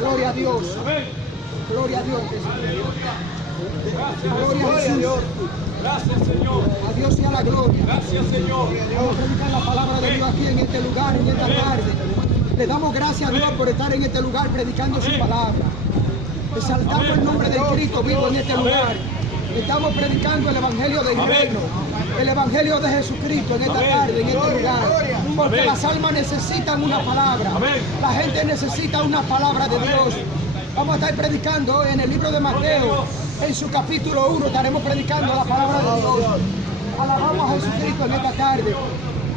Gloria a Dios. Gloria a Dios. Gloria a Jesús. Gracias, Señor. A Dios sea la gloria. Gracias, Señor. Vamos a predicar la palabra de Dios aquí en este lugar, en esta tarde. Le damos gracias a Dios por estar en este lugar predicando su palabra. Exaltamos el nombre de Cristo vivo en este lugar. Estamos predicando el Evangelio del Reino, el Evangelio de Jesucristo en esta tarde, en este lugar. Porque las almas necesitan una palabra. La gente necesita una palabra de Dios. Vamos a estar predicando hoy en el libro de Mateo, en su capítulo 1, estaremos predicando la palabra de Dios. Alabamos a Jesucristo en esta tarde.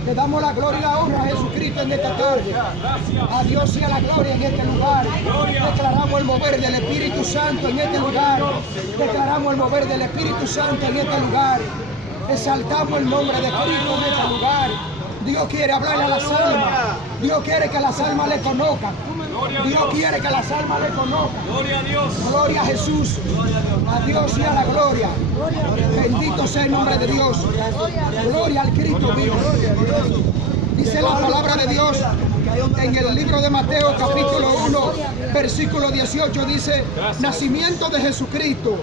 Le damos la gloria y la honra a Jesucristo en esta tarde. A Dios sea la gloria en este lugar. Declaramos el mover del Espíritu Santo en este lugar. Declaramos el mover del Espíritu Santo en este lugar. Exaltamos el nombre de Cristo en este lugar. Dios quiere hablarle a las almas. Dios quiere que las almas le conozcan. Dios quiere que las almas le conozcan. Gloria a Dios. Gloria a Jesús. A Dios sea la gloria. Bendito sea el nombre de Dios. Gloria al Cristo vivo. Dice la palabra de Dios en el libro de Mateo capítulo 1 versículo 18, dice: nacimiento de Jesucristo.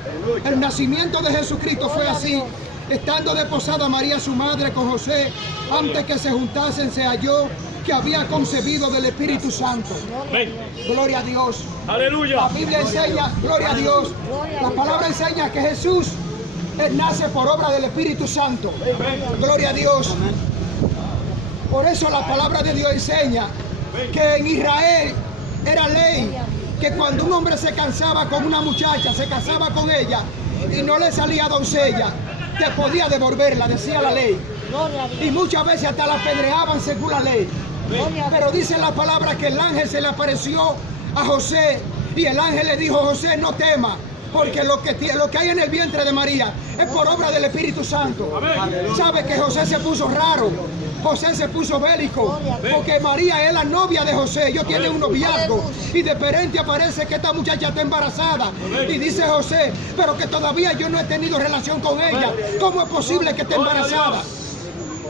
El nacimiento de Jesucristo fue así. Estando desposada María su madre con José, antes que se juntasen, se halló que había concebido del Espíritu Santo. Gloria a Dios. Aleluya. La Biblia enseña, gloria a Dios. La palabra enseña que Jesús Él nace por obra del Espíritu Santo. Gloria a Dios. Por eso la palabra de Dios enseña que en Israel era ley que cuando un hombre se casaba con una muchacha, se casaba con ella y no le salía doncella, que podía devolverla, decía la ley. Y muchas veces hasta la apedreaban según la ley. Pero dice la palabra que el ángel se le apareció a José y el ángel le dijo: José, no temas, porque lo que hay en el vientre de María es por obra del Espíritu Santo. ¿Sabe que José se puso raro? José se puso bélico, porque María es la novia de José. Ellos tienen un noviazgo y de repente aparece que esta muchacha está embarazada. Y dice José: pero que todavía yo no he tenido relación con ella. ¿Cómo es posible que esté embarazada?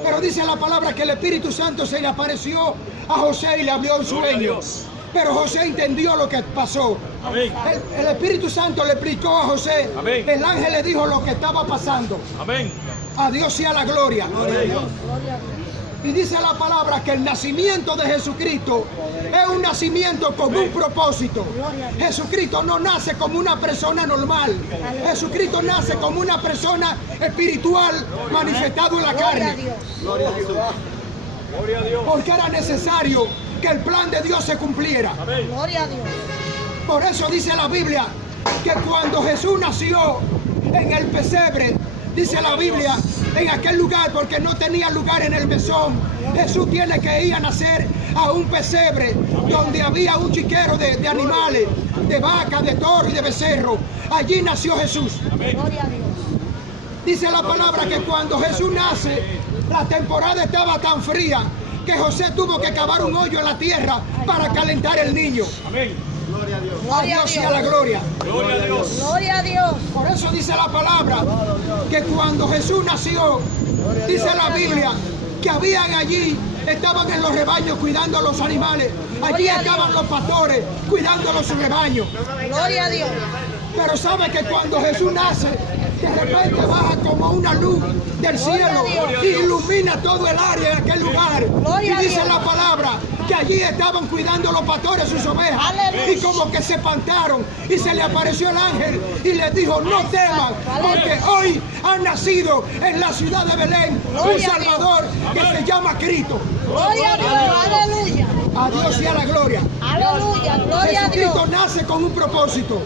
Pero dice la palabra que el Espíritu Santo se le apareció a José y le habló en sueños. Pero José entendió lo que pasó. El Espíritu Santo le explicó a José. El ángel le dijo lo que estaba pasando. A Dios sea la gloria. Y dice la palabra que el nacimiento de Jesucristo es un nacimiento con un propósito. Jesucristo no nace como una persona normal. Jesucristo nace como una persona espiritual manifestado en la carne. Porque era necesario que el plan de Dios se cumpliera. Gloria a Dios. Por eso dice la Biblia que cuando Jesús nació en el pesebre, dice la Biblia, en aquel lugar, porque no tenía lugar en el mesón, Jesús tiene que ir a nacer a un pesebre donde había un chiquero de animales, de vaca, de toro y de becerro. Allí nació Jesús. Gloria a Dios. Dice la palabra que cuando Jesús nace, la temporada estaba tan fría que José tuvo que cavar un hoyo en la tierra para calentar el niño. Gloria a Dios. A Dios sea la gloria. Gloria a Dios. Gloria a Dios. Por eso dice la palabra que cuando Jesús nació, dice la Biblia que habían allí, estaban en los rebaños cuidando los animales. Allí estaban los pastores cuidando los rebaños. Gloria a Dios. Pero sabe que cuando Jesús nace, de repente baja como una luz del cielo y ilumina todo el área en aquel lugar. Y dice la palabra que allí estaban cuidando los pastores sus ovejas. Y como que se espantaron y se le apareció el ángel y les dijo: no teman, porque hoy ha nacido en la ciudad de Belén un Salvador que se llama Cristo. Gloria a Dios. Aleluya. A Dios sea la gloria. Aleluya. Gloria a Dios. Jesucristo nace con un propósito.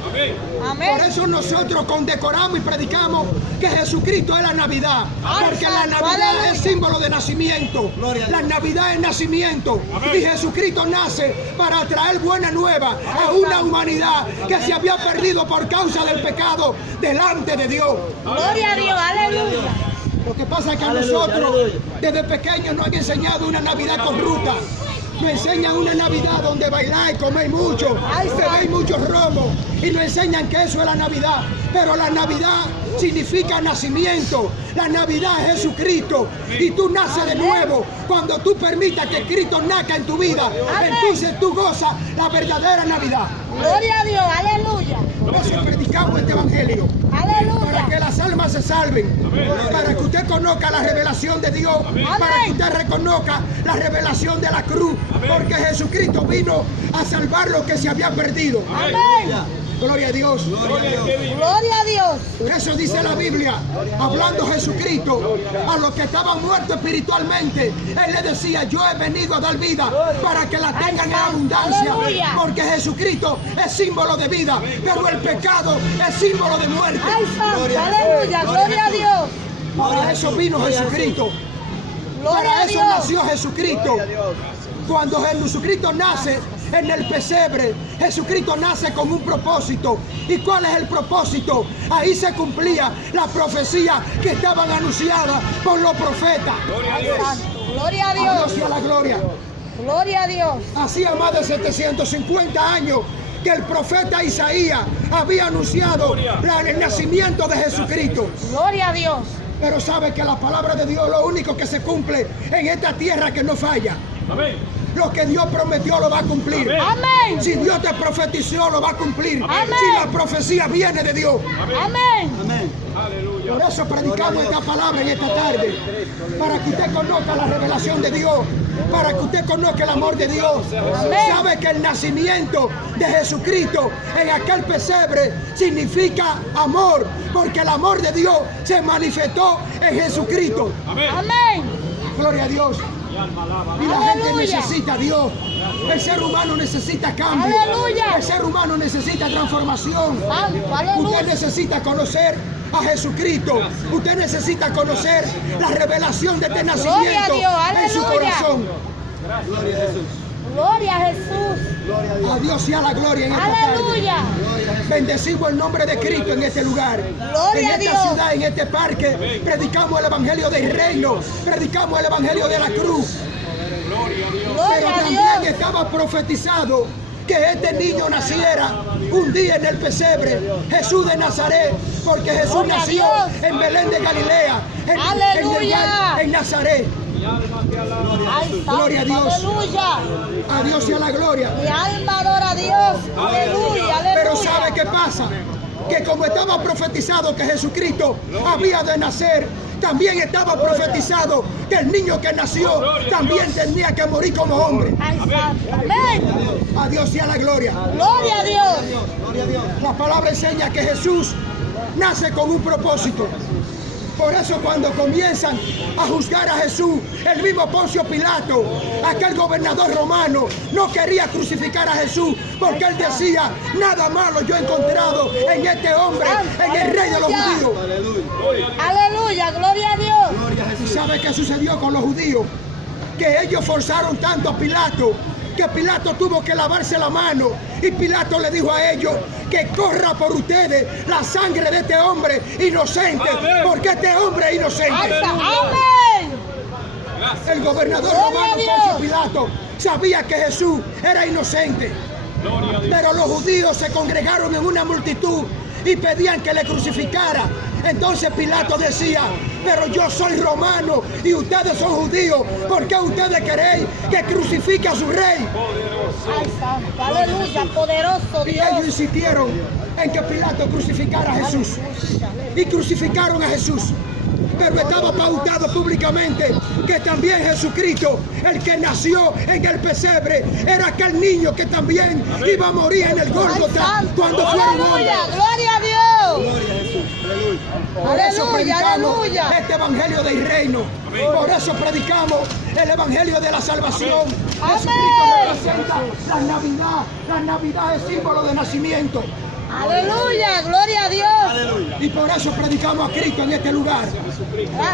Amén. Por eso nosotros condecoramos y predicamos que Jesucristo es la Navidad. Porque la Navidad es símbolo de nacimiento. La Navidad es nacimiento. Y Jesucristo nace para traer buena nueva a una humanidad que se había perdido por causa del pecado delante de Dios. Gloria a Dios. Aleluya. Lo que pasa es que a nosotros desde pequeños nos han enseñado una Navidad corrupta. Nos enseñan una Navidad donde bailar y comer mucho, Ay, beber mucho romo. Y nos enseñan que eso es la Navidad. Pero la Navidad significa nacimiento. La Navidad es Jesucristo. Y tú naces de nuevo. Cuando tú permitas que Cristo nazca en tu vida, entonces tú gozas la verdadera Navidad. Gloria a Dios, aleluya. Por eso predicamos este evangelio. Para Aleluya. que las almas se salven. Para que usted conozca la revelación de Dios. Para que usted reconozca la revelación de la cruz. Porque Jesucristo vino a salvar lo que se había perdido. Amén. Gloria a Dios. Gloria a Dios. Por eso dice la Biblia, hablando Jesucristo a los que estaban muertos espiritualmente, Él le decía, yo he venido a dar vida para que la tengan en abundancia, Aleluya. porque Jesucristo es símbolo de vida, pero el pecado es símbolo de muerte. Ay, santo, aleluya. Gloria a Dios. Para eso vino Jesucristo, Gloria para a eso Dios. nació Jesucristo. Cuando Jesucristo nace en el pesebre, Jesucristo nace con un propósito. ¿Y cuál es el propósito? Ahí se cumplía la profecía que estaban anunciadas por los profetas. Ay, santo. Gloria a A Dios Dios. y a la gloria. Gloria a Dios. Hacía más de 750 años que el profeta Isaías había anunciado el nacimiento de Jesucristo. Gloria a Dios. Pero sabe que la palabra de Dios es lo único que se cumple en esta tierra que no falla. Amén. Lo que Dios prometió lo va a cumplir. Amén. Si Dios te profetizó, lo va a cumplir. Amén. Si la profecía viene de Dios. Amén. Aleluya. Por eso predicamos esta palabra en esta tarde. Para que usted conozca la revelación de Dios. Para que usted conozca el amor de Dios. Amén. Sabe que el nacimiento de Jesucristo en aquel pesebre significa amor. Porque el amor de Dios se manifestó en Jesucristo. Amén. Amén. Gloria a Dios. Mi alma alaba. Y la gente Aleluya. necesita a Dios. El ser humano necesita cambio. Aleluya. El ser humano necesita transformación. Santo, Usted aleluya. necesita conocer a Jesucristo. Usted necesita conocer la revelación de este nacimiento Dios. en su Aleluya. corazón. Gloria a Jesús. A Dios sea la gloria en esta tarde. Aleluya. Bendecimos el nombre de Cristo en este lugar. Gloria En a esta Dios. ciudad, en este parque, predicamos el evangelio del reino. Predicamos el evangelio de la cruz. Pero Gloria a también Dios. estaba profetizado que este niño naciera un día en el pesebre, Jesús de Nazaret, porque Jesús Gloria a nació Dios. en Belén de Galilea, Aleluya. en Nazaret. Ay, santo, Gloria a Dios. aleluya. A Dios sea la gloria. Mi alma adora a Dios. Aleluya, aleluya. Pero ¿sabe qué pasa? Que como estaba profetizado que Jesucristo había de nacer, también estaba profetizado que el niño que nació también tenía que morir como hombre. Ay, santo. Amén. A Dios sea la gloria. Gloria a Dios. La palabra enseña que Jesús nace con un propósito. Por eso cuando comienzan a juzgar a Jesús, el mismo Poncio Pilato, aquel gobernador romano, no quería crucificar a Jesús porque él decía, nada malo yo he encontrado en este hombre, en el rey de los judíos. Aleluya, gloria a Dios. ¿Y sabe qué sucedió con los judíos? Que ellos forzaron tanto a Pilato, que Pilato tuvo que lavarse la mano. Y Pilato le dijo a ellos que corra por ustedes la sangre de este hombre inocente, porque este hombre es Ay, inocente. amén. El gobernador Gloria romano a Dios. Poncio Pilato sabía que Jesús era inocente. Pero los judíos se congregaron en una multitud y pedían que le crucificara. Entonces Pilato decía, pero yo soy romano y ustedes son judíos. ¿Por qué ustedes queréis que crucifique a su rey? Ay, santo, aleluya, poderoso Y ellos Dios. insistieron en que Pilato crucificara a Jesús. Y crucificaron a Jesús. Pero estaba pautado públicamente que también Jesucristo, el que nació en el pesebre, era aquel niño que también iba a morir en el Ay, Gólgota santo, cuando fuera un hombre. aleluya, gloria a Dios. Por eso Aleluya, predicamos aleluya. este evangelio del reino. Por eso predicamos el evangelio de la salvación. Amén. Jesucristo representa la Navidad. La Navidad es símbolo de nacimiento. Aleluya, gloria a Dios. Y por eso predicamos a Cristo en este lugar.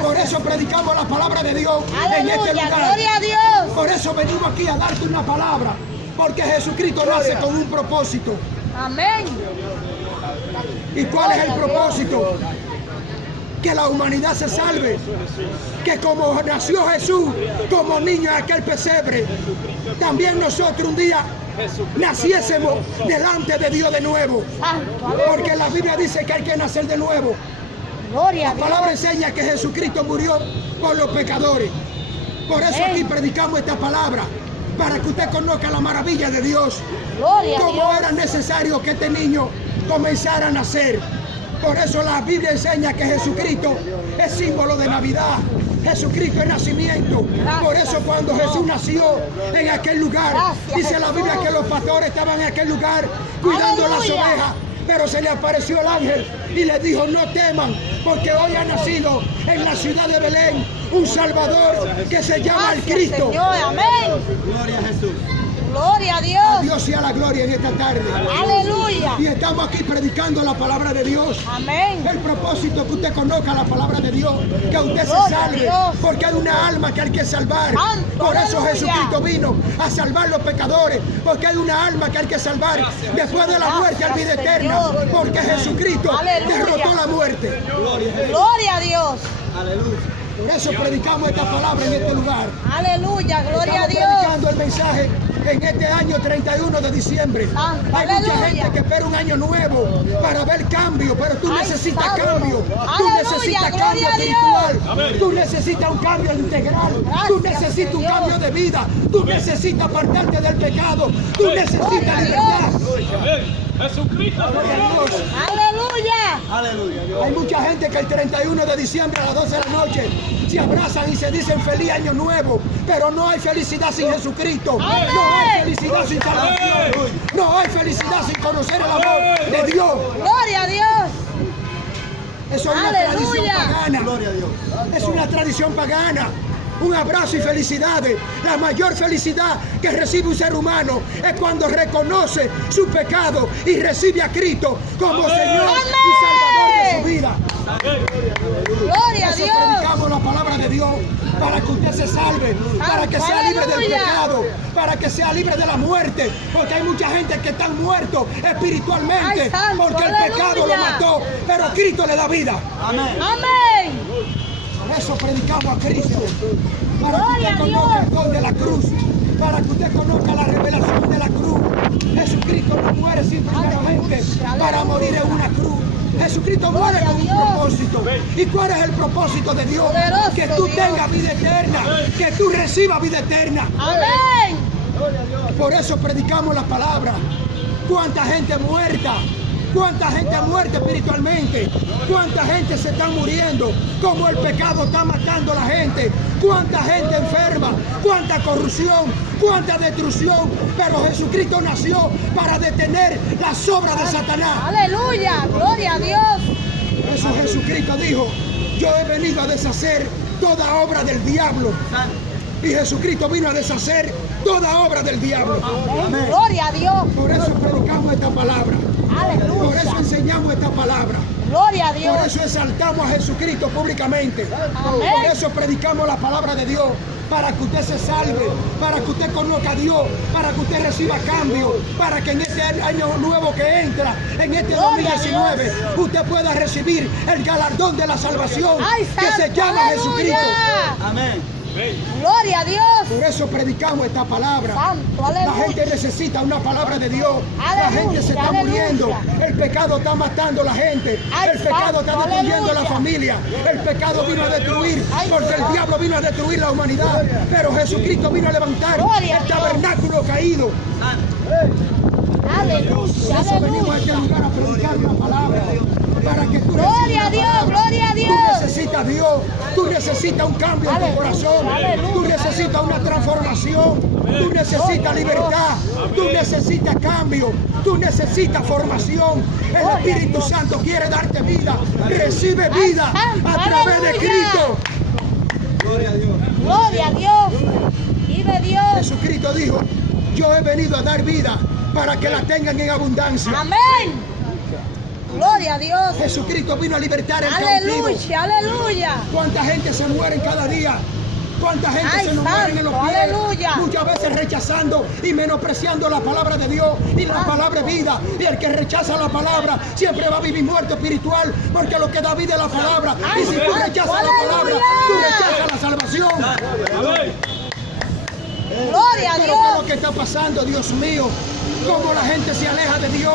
Por Gracias. eso predicamos la palabra de Dios en este Aleluya, lugar. gloria a Dios. Por eso venimos aquí a darte una palabra. Porque Jesucristo nace con un propósito. Amén. ¿Y cuál es el propósito? que la humanidad se salve. Que como nació Jesús, como niño en aquel pesebre, también nosotros un día naciésemos delante de Dios de nuevo. Porque la Biblia dice que hay que nacer de nuevo. Gloria a La palabra Dios. enseña que Jesucristo murió por los pecadores. Por eso aquí predicamos esta palabra, para que usted conozca la maravilla de Dios. Gloria a Cómo Dios. era necesario que este niño comenzara a nacer. Por eso la Biblia enseña que Jesucristo es símbolo de Navidad. Jesucristo es nacimiento. Por eso cuando Jesús nació en aquel lugar, dice la Biblia que los pastores estaban en aquel lugar cuidando las Aleluya. ovejas. Pero se le apareció el ángel y le dijo: no teman, porque hoy ha nacido en la ciudad de Belén un Salvador que se llama el Gracias, Cristo. Señor, amén. Gloria a Jesús. Gloria a A Dios. Dios sea la gloria en esta tarde. Aleluya. Y estamos aquí predicando la palabra de Dios. Amén. El propósito es que usted conozca la palabra de Dios, que usted se Gloria a salve, Dios. porque hay una alma que hay que salvar. Santo, Por eso aleluya. Jesucristo vino a salvar los pecadores, porque hay una alma que hay que salvar después de la muerte al vida Gracias, eterna, Señor. porque Jesucristo Aleluya. derrotó la muerte. Gloria a Dios. Aleluya. Por eso predicamos esta palabra en este lugar. Aleluya. Gloria a Estamos Dios. predicando el mensaje en este año 31 de diciembre. Santo, Hay mucha aleluya. gente que espera un año nuevo para ver cambio, pero tú Ay, necesitas santo. cambio. Tú Aleluya, necesitas gloria cambio a Dios. espiritual. Tú necesitas un cambio integral. Tú Gracias, necesitas un Señor. cambio de vida. Tú necesitas apartarte del pecado. Tú Gloria a necesitas libertad. Jesucristo. Gloria a Dios. Aleluya. Aleluya. Hay mucha gente que el 31 de diciembre a las 12 de la noche se abrazan y se dicen feliz año nuevo, pero no hay felicidad sin Jesucristo. No hay felicidad sin salvación. No hay felicidad sin conocer el amor de Dios. Gloria a Dios. Eso es una tradición Aleluya. pagana. Gloria a Dios. Es una tradición pagana. Un abrazo y felicidades. La mayor felicidad que recibe un ser humano es cuando reconoce su pecado y recibe a Cristo como Señor y Salvador de su vida. Gloria a Eso Dios. predicamos la palabra de Dios para que usted se salve, para que sea libre del Aleluya. pecado, para que sea libre de la muerte, porque hay mucha gente que está muerto espiritualmente, Ay, santo, porque el pecado lo aleluya. mató, pero Cristo le da vida. Amén. Amén. Por eso predicamos a Cristo, para que Gloria usted a conozca Dios. el don de la cruz, para que usted conozca la revelación de la cruz. Jesucristo no muere simplemente para morir en una cruz. Jesucristo muere Gloria a con un Dios. propósito. ¿Y cuál es el propósito de Dios? Poderoso Que tú Dios. tengas vida eterna, que tú recibas vida eterna. Amén. Por eso predicamos la palabra. ¿Cuánta gente muerta? ¿Cuánta gente ha muerto espiritualmente? ¿Cuánta gente se está muriendo? ¿Cómo el pecado está matando a la gente? ¿Cuánta gente enferma? ¿Cuánta corrupción? ¿Cuánta destrucción? Pero Jesucristo nació para detener las obras de Satanás. Aleluya. Gloria a Dios. Por eso Jesucristo dijo: yo he venido a deshacer toda obra del diablo. Y Jesucristo vino a deshacer toda obra del diablo. Amén. Gloria a Dios. Por eso predicamos esta palabra. Por eso Aleluya. enseñamos esta palabra. Gloria a Por Dios. eso exaltamos a Jesucristo públicamente. Amén. Por eso predicamos la palabra de Dios. Para que usted se salve, para que usted conozca a Dios, para que usted reciba cambio, para que en este año nuevo que entra, en este Gloria a 2019, usted pueda recibir el galardón de la salvación Ay, que se santo, llama aleluya. Jesucristo. Amén. Gloria a Dios. Por eso predicamos esta palabra. Santo, La aleluya. gente necesita una palabra de Dios. La Aleluya, gente se está aleluya. muriendo. El pecado está matando a la gente. Ay, El pecado está santo, destruyendo a la aleluya. familia. El pecado vino a destruir, Ay, porque el Dios. diablo vino a destruir la humanidad. Pero Jesucristo vino a levantar Gloria a el Dios. tabernáculo caído. Aleluya. Por eso venimos a este Aleluya. lugar a predicar la palabra. Para que tú Gloria a recibas la Dios. palabra. Gloria a Dios. Tú necesitas Dios. Tú necesitas un cambio en tu Aleluya, corazón. aleluya. Tú necesitas una transformación. Tú necesitas libertad. Tú necesitas cambio. Tú necesitas formación. El Espíritu Santo quiere darte vida. Recibe vida a través de Aleluya. Cristo. Gloria a Dios. Gloria a Dios. Vive Dios. Jesucristo dijo: yo he venido a dar vida para que la tengan en abundancia. Amén. Gloria a Dios. Jesucristo vino a libertar el cautivo. Aleluya. Aleluya. ¿Cuánta gente se muere cada día? ¿Cuánta gente Ay, se nos muere en los santo, pies? aleluya. Muchas veces rechazando y menospreciando la palabra de Dios, y la palabra es vida, y el que rechaza la palabra siempre va a vivir muerto espiritual, porque lo que da vida es la palabra. Ay, Y si tú santo, rechazas la palabra, aleluya. tú rechazas la salvación. Amén. Gloria a Pero ¿qué es lo Dios. que está pasando, Dios mío? Cómo la gente se aleja de Dios,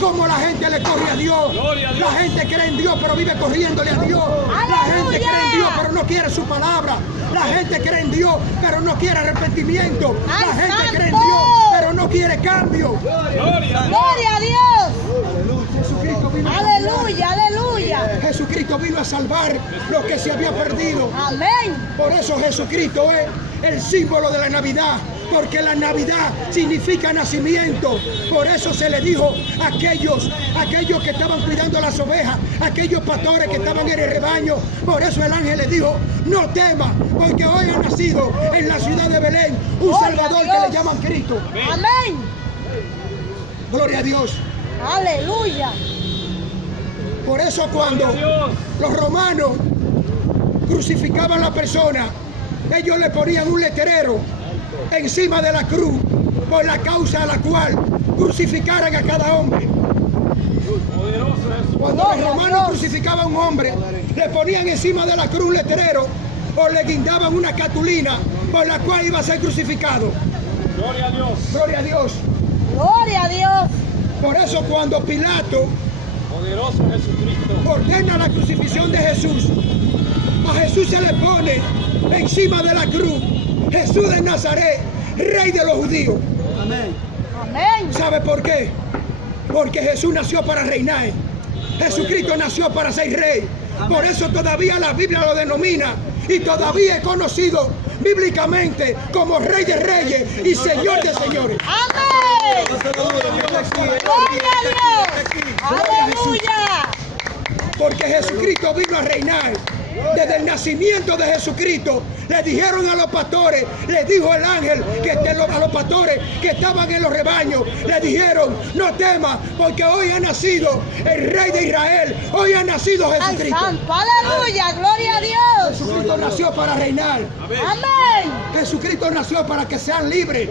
cómo la gente le corre a Dios. Gloria a Dios. La gente cree en Dios pero vive corriéndole a Dios. La gente ¡Aleluya! cree en Dios pero no quiere su palabra. La gente cree en Dios pero no quiere arrepentimiento. La ¡Ay, gente santo! cree en Dios pero no quiere cambio. Gloria. Gloria a Dios. Jesucristo vino a Aleluya, aleluya. Jesucristo vino a salvar lo que se había perdido. Amén. Por eso Jesucristo es el símbolo de la Navidad, porque la Navidad significa nacimiento. Por eso se le dijo a aquellos que estaban cuidando las ovejas, aquellos pastores que estaban en el rebaño. Por eso el ángel le dijo: no temas, porque hoy ha nacido en la ciudad de Belén un Gloria a Salvador que Dios. le llaman Cristo. Amén. Gloria a Dios. Aleluya. Por eso cuando Dios. los romanos crucificaban a la persona, ellos le ponían un letrero encima de la cruz por la causa a la cual crucificaran a cada hombre. Poderoso es. Cuando los Gloria a romanos Dios. crucificaban a un hombre, le ponían encima de la cruz un letrero o le guindaban una cartulina por la cual iba a ser crucificado. Gloria a Dios. Gloria a Dios. Gloria a Dios. Por eso cuando Pilato Poderoso Jesucristo. ordena la crucifixión de Jesús, a Jesús se le pone encima de la cruz: Jesús de Nazaret, rey de los judíos. Amén. Amén. ¿Sabe por qué? Porque Jesús nació para reinar. Jesucristo nació para ser rey. Por eso todavía la Biblia lo denomina y todavía es conocido bíblicamente como Rey de Reyes y Señor de Señores. Amén. Gloria a Dios. Aleluya. Porque Jesucristo vino a reinar. Desde el nacimiento de Jesucristo le dijeron a los pastores, le dijo el ángel a los pastores que estaban en los rebaños, le dijeron: no temas, porque hoy ha nacido el Rey de Israel, hoy ha nacido Ay, Jesucristo. santo. Aleluya. Gloria a Dios. Jesucristo nació para reinar. Amén. Jesucristo nació para que sean libres,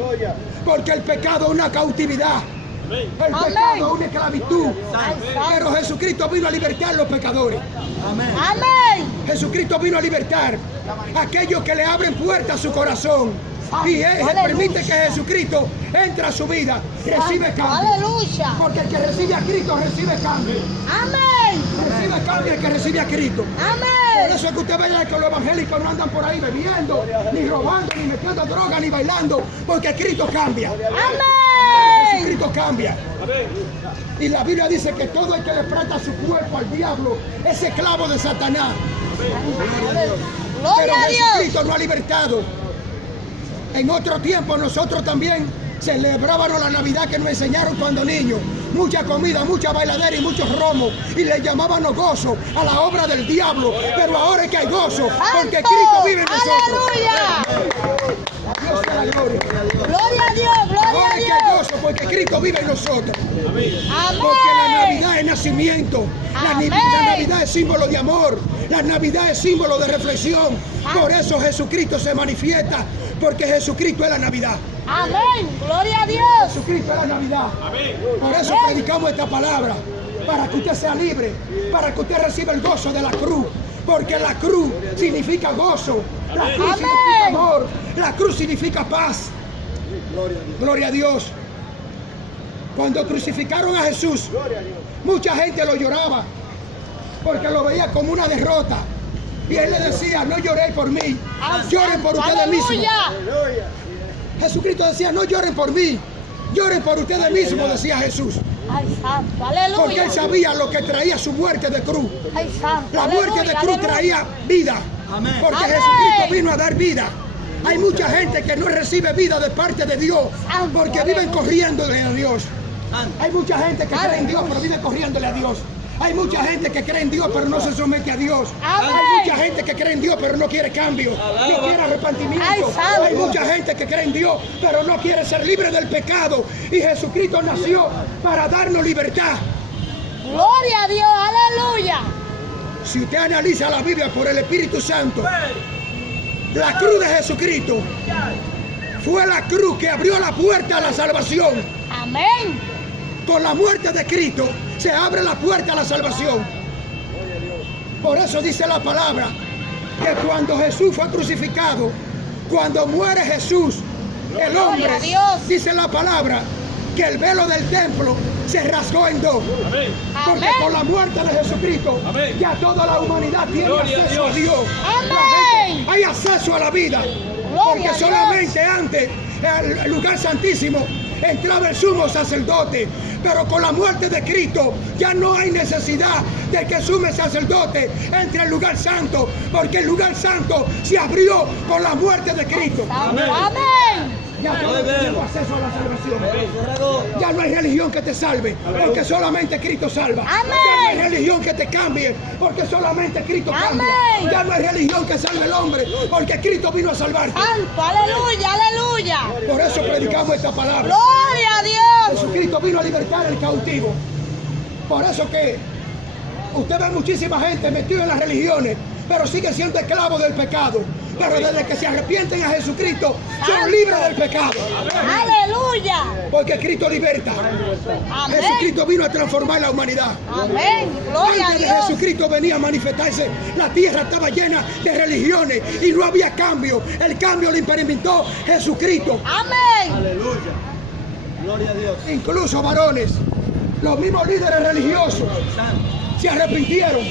porque el pecado es una cautividad. El pecado es una esclavitud. Ay, Pero santo. Jesucristo vino a libertar a los pecadores. Amén. Amén. Jesucristo vino a libertar a aquellos que le abren puertas a su corazón. Y Él Aleluya. permite que Jesucristo entre a su vida, recibe cambio. Aleluya. Porque el que recibe a Cristo recibe cambio. Amén. Recibe cambio el que recibe a Cristo. Por Amén. eso es que usted ve que los evangélicos no andan por ahí bebiendo, ni robando, ni metiendo droga, ni bailando, porque Cristo cambia. Amén. Jesucristo cambia. Amén. Y la Biblia dice que todo el que le presta su cuerpo al diablo es esclavo de Satanás. Pero Gloria a Dios. Jesucristo nos ha libertado. En otro tiempo nosotros también celebrábamos la Navidad que nos enseñaron cuando niños. Mucha comida, mucha bailadera y muchos romos. Y le llamábamos gozo a la obra del diablo. Pero ahora es que hay gozo, porque ¡Santo! Cristo vive en nosotros. Aleluya. A Dios sea la gloria. Gloria a Dios. Gloria Ahora a es que hay Dios. gozo, porque Cristo vive en nosotros. Amén. Porque la Amén. Navidad es nacimiento. Amén. La Navidad es símbolo de amor. La Navidad es símbolo de reflexión. Por eso Jesucristo se manifiesta. Porque Jesucristo es la Navidad. Amén. Gloria a Dios. Jesucristo es la Navidad. Amén. Por eso predicamos esta palabra. Para que usted sea libre. Para que usted reciba el gozo de la cruz. Porque la cruz significa gozo. La cruz Amén. significa amor. La cruz significa paz. Gloria a Dios. Cuando crucificaron a Jesús, mucha gente lo lloraba. Porque lo veía como una derrota. Y él le decía: no lloréis por mí, lloren por ustedes mismos. Aleluya. Jesucristo decía: no lloren por mí, lloren por ustedes mismos, decía Jesús. Ay, santo. Porque Aleluya. él sabía lo que traía su muerte de cruz. Ay, santo. La muerte de Aleluya, cruz aleluya. traía vida. Amén. Porque Amén. Jesucristo vino a dar vida. Hay mucha gente que no recibe vida de parte de Dios porque viven corriéndole a Dios. Hay mucha gente que cree en Dios pero vive corriéndole a Dios. Hay mucha gente que cree en Dios pero no se somete a Dios. Amén. Hay mucha gente que cree en Dios pero no quiere cambio, no quiere Ay, arrepentimiento. santo. Hay mucha gente que cree en Dios pero no quiere ser libre del pecado. Y Jesucristo nació para darnos libertad. Gloria a Dios. Aleluya. Si usted analiza la Biblia por el Espíritu Santo, La cruz de Jesucristo fue la cruz que abrió la puerta a la salvación. Amén. Con la muerte de Cristo se abre la puerta a la salvación. Por eso dice la palabra que cuando Jesús fue crucificado, cuando muere Jesús, el hombre, Gloria a Dios. dice la palabra, que el velo del templo se rasgó en dos. Amén. Porque Amén. con la muerte de Jesucristo, Amén. ya toda la humanidad tiene Gloria a acceso a Dios. Dios. Amén. La gente hay acceso a la vida. Gloria Porque a Dios. solamente antes, el lugar santísimo, entraba el sumo sacerdote. Pero con la muerte de Cristo ya no hay necesidad de que el sumo sacerdote entre al lugar santo, porque el lugar santo se abrió con la muerte de Cristo. Amén. Amén. Ya todos tenemos acceso a la salvación. Ya no hay religión que te salve, porque solamente Cristo salva. Amén. Ya no hay religión que te cambie, porque solamente Cristo cambia. Amén. Ya no hay religión que salve al hombre, porque Cristo vino a salvarte. Santo. Aleluya. Aleluya. Por eso predicamos esta palabra. Gloria a Dios. Jesucristo vino a libertar al cautivo. Por eso que usted ve muchísima gente metida en las religiones, pero sigue siendo esclavo del pecado. Pero desde que se arrepienten a Jesucristo, son libres del pecado. Aleluya. Porque Cristo liberta. Amén. Jesucristo vino a transformar la humanidad. Amén. Gloria a Antes de Dios. Jesucristo venía a manifestarse, la tierra estaba llena de religiones y no había cambio. El cambio lo implementó Jesucristo. Amén. Aleluya. Gloria a Dios. Incluso varones, los mismos líderes religiosos se arrepintieron.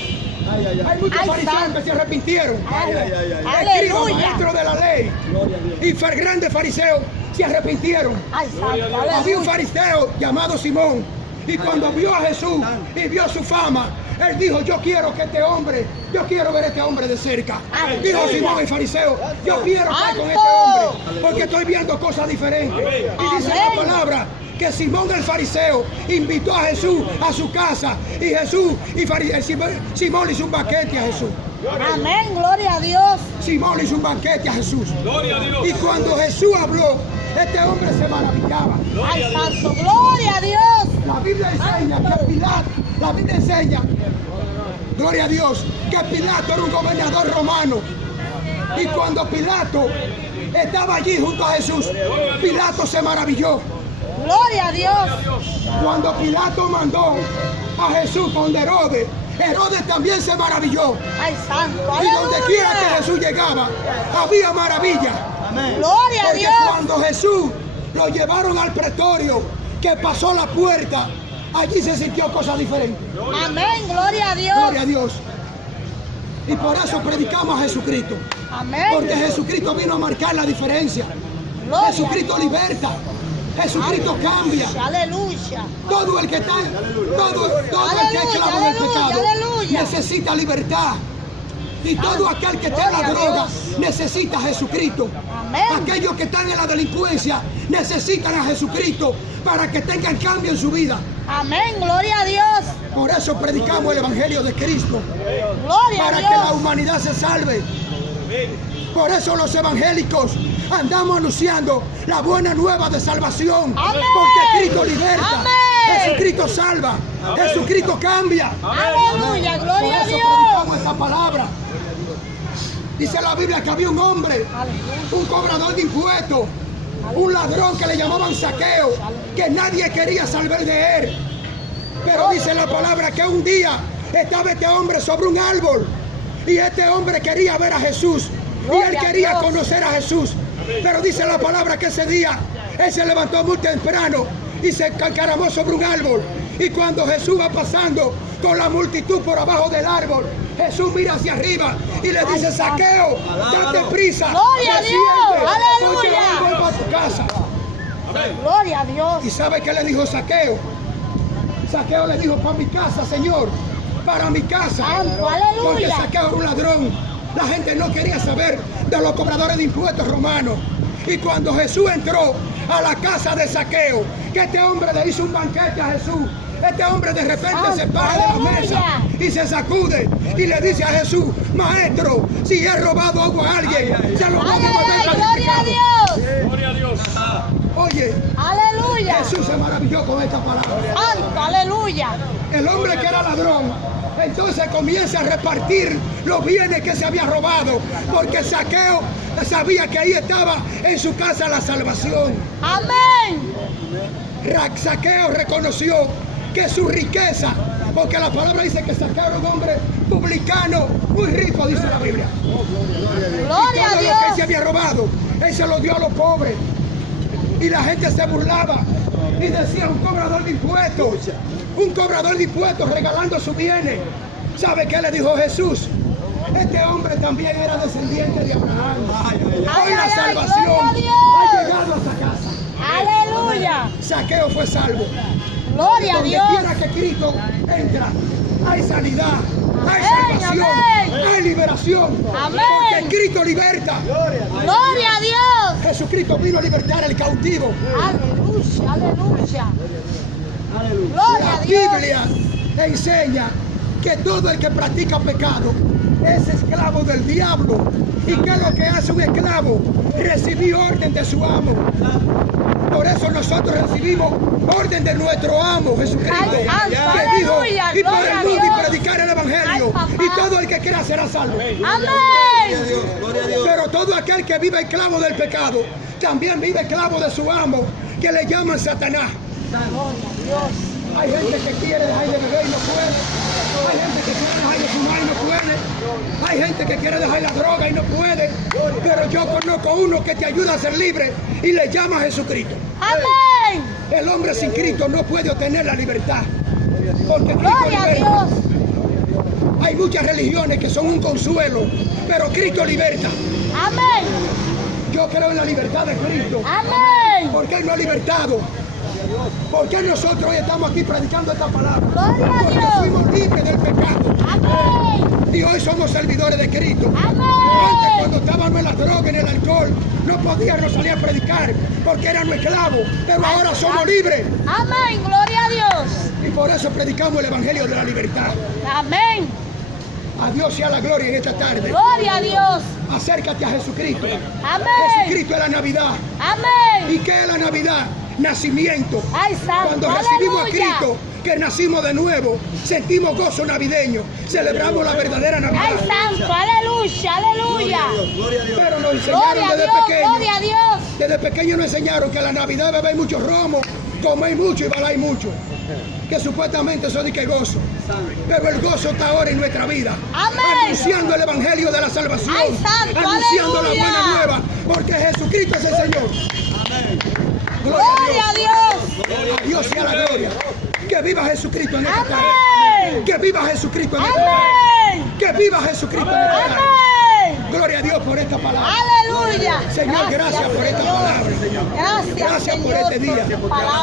Ay, ay, ay. Hay muchos Ay, fariseos santo. que se arrepintieron. Ay, ay, ay, ay. Escribas, Aleluya. maestros de la ley Gloria a Dios. y grandes fariseos se arrepintieron. Ay, santo. Había un Aleluya. fariseo llamado Simón y cuando vio a Jesús y vio su fama, él dijo, yo quiero que este hombre, yo quiero ver a este hombre de cerca. Aleluya. Dijo Simón el fariseo, yo quiero estar con este ¡Santo! hombre porque estoy viendo cosas diferentes. Y dice Amén. la palabra que Simón el fariseo invitó a Jesús a su casa y Jesús Simón hizo un banquete a Jesús. Amén. Gloria a Dios. Simón hizo un banquete a Jesús. Gloria a Dios. Y cuando Jesús habló, este hombre se maravillaba. Ay, santo. Gloria a Dios. La Biblia enseña que Pilato, la Biblia enseña, gloria a Dios, que Pilato era un gobernador romano. Y cuando Pilato estaba allí junto a Jesús, Pilato se maravilló. Gloria a Dios. Cuando Pilato mandó a Jesús con Herodes, Herodes también se maravilló. Ay, santo. Y donde quiera que Aleluya. Jesús llegaba, había maravilla. Amén. Gloria a Porque Dios. cuando Jesús lo llevaron al pretorio, que pasó la puerta, allí se sintió cosa diferente. Amén. Gloria a Dios. Gloria a Dios. Y por eso predicamos a Jesucristo. Amén. Porque Jesucristo vino a marcar la diferencia. Gloria a Jesucristo Dios. liberta. Jesucristo cambia. Aleluya. Todo el que está, todo el que es esclavo del Aleluya, pecado aleluya. necesita libertad. Y todo aquel que está en la Gloria a droga Dios. necesita a Jesucristo. Amén. Aquellos que están en la delincuencia necesitan a Jesucristo para que tengan cambio en su vida. Amén. Gloria a Dios. Por eso predicamos el Evangelio de Cristo, Gloria a para que la Dios. humanidad se salve. Por eso los evangélicos andamos anunciando la buena nueva de salvación. Amén. Porque Cristo liberta, Amén. Jesucristo salva, Jesucristo cambia. Aleluya. Por Gloria a eso Dios. predicamos esta palabra. Dice la Biblia que había un hombre, un cobrador de impuestos, un ladrón que le llamaban Saqueo, que nadie quería saber de él. Pero dice la palabra que un día estaba este hombre sobre un árbol y este hombre quería ver a Jesús y él Gloria a quería Dios. conocer a Jesús. Pero dice la palabra que ese día él se levantó muy temprano y se encaramó sobre un árbol. Y cuando Jesús va pasando con la multitud por abajo del árbol, Jesús mira hacia arriba y le dice, Ay, Saqueo, date prisa, Gloria a desciende, Dios, porque aleluya. hoy voy para tu casa. Gloria a Dios. ¿Y sabe qué le dijo Saqueo? Saqueo le dijo, para mi casa, Señor, para mi casa. Santo. Porque Aleluya. Saqueo era un ladrón. La gente no quería saber de los cobradores de impuestos romanos. Y cuando Jesús entró a la casa de Saqueo, que este hombre le hizo un banquete a Jesús, este hombre de repente se para de la mesa y se sacude y le dice a Jesús, maestro, si he robado algo a alguien, se lo voy a Ay, devolver ay, ay, gloria a calificado. Dios. Gloria a Dios. Oye, Aleluya. Jesús se maravilló con esta palabra. Santo, aleluya. El hombre que era ladrón, entonces comienza a repartir los bienes que se había robado, porque Zaqueo sabía que ahí estaba en su casa la salvación. Amén. Zaqueo reconoció que su riqueza, porque la palabra dice que Zaqueo era un hombre publicano, muy rico, dice la Biblia. Gloria a Todo lo que él se Dios. había robado, él se lo dio a los pobres. Y la gente se burlaba y decía, un cobrador de impuestos regalando sus bienes. ¿Sabe qué le dijo Jesús? Este hombre también era descendiente de Abraham. Hoy Ay, la ay, salvación gloria a Dios. ha llegado a esta casa. Aleluya. Zaqueo fue salvo. Gloria a Donde Dios. quiera que Cristo entra, hay sanidad, hay Amén, salvación, amén. hay liberación. Amén. Porque Cristo liberta. Gloria a Dios. Jesucristo vino a libertar al cautivo. Aleluya, aleluya. Aleluya. Gloria La a Dios. Biblia enseña que todo el que practica pecado es esclavo del diablo. ¿Y qué es lo que hace un esclavo? Recibir orden de su amo. Por eso nosotros recibimos orden de nuestro amo Jesucristo, Ay, santo, que dijo, aleluya, y por gloria el a mundo Dios. y predicar el evangelio, Ay, papá. y todo el que quiera será salvo. Gloria a Amén. Dios. Gloria a Dios. Pero todo aquel que vive esclavo del pecado, también vive esclavo de su amo, que le llaman Satanás. Gloria a Dios. Hay gente que quiere dejar de beber y no puede. Hay gente que quiere dejar de fumar y no puede. Hay gente que quiere dejar la droga y no puede. Pero yo conozco uno que te ayuda a ser libre y le llama Jesucristo. Amén. El hombre sin Cristo no puede obtener la libertad. Porque Cristo Gloria a liberta. Dios. Hay muchas religiones que son un consuelo, pero Cristo liberta. Amén. Yo creo en la libertad de Cristo. Amén. Porque Él nos ha libertado. Porque nosotros hoy estamos aquí predicando esta palabra. Gloria a Porque Dios. fuimos libres del pecado. Amén. Y hoy somos servidores de Cristo. Antes, Amén. cuando estábamos en la droga, en el alcohol, no podíamos salir a predicar porque éramos esclavos. Pero ahora somos libres. Amén. Gloria a Dios. Y por eso predicamos el evangelio de la libertad. Amén. A Dios sea la gloria en esta tarde. Gloria a Dios. Acércate a Jesucristo. Amén. Jesucristo es la Navidad. Amén. ¿Y qué es la Navidad? Nacimiento. Ay, santo. Cuando recibimos a Aleluya. Cristo, que nacimos de nuevo, sentimos gozo navideño. Celebramos la verdadera Ay, Navidad. santo. Aleluya. Aleluya. Gloria a Dios. Pero nos enseñaron Gloria a desde Dios. pequeños. Gloria a Dios. Desde pequeño nos enseñaron que la Navidad beber mucho romo, comer mucho y bailar mucho. Que supuestamente eso es que gozo. Pero el gozo está ahora en nuestra vida. Amén. Anunciando el evangelio de la salvación. Ay, santo, Anunciando aleluya. la buena nueva. Porque Jesucristo es el Señor. Amén. Gloria a Dios. A Dios sea la gloria. Que viva Jesucristo en esta tarde. Amén. Que viva Jesucristo en esta tarde. Amén. Que viva Jesucristo en esta tarde. Amén. Gloria a Dios por esta palabra. Aleluya. Señor, gracias por esta Señor. palabra, Señor. Gracias, Gracias por Señor, este día. por tu palabra.